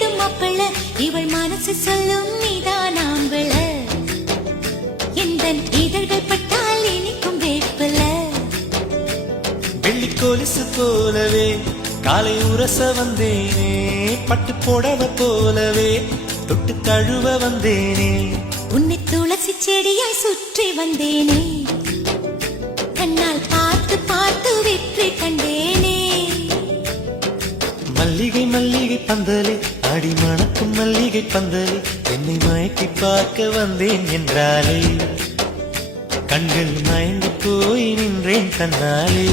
தேடும் மாப்பிள்ள இவள் மனசு சொல்லும் நீதான் ஆம்பிள எந்த இதழ்கள் பட்டால் இனிக்கும் வேப்பில வெள்ளி கொலுசு போலவே காலை உரச வந்தேனே பட்டு புடவ போலவே தொட்டு தழுவ வந்தேனே உன்னை துளசி செடியாய் சுற்றி வந்தேனே கண்ணால் பார்த்து பார்த்து வெற்றி கண்டேனே மல்லிகை மல்லிகை பந்தலே அடி மணக்கும் மல்லிகை பந்தலே என்னை மயக்கி பார்க்க வந்தேன் என்றாலே கண்கள் மயங்கி போய் நின்றேன் தன்னாலே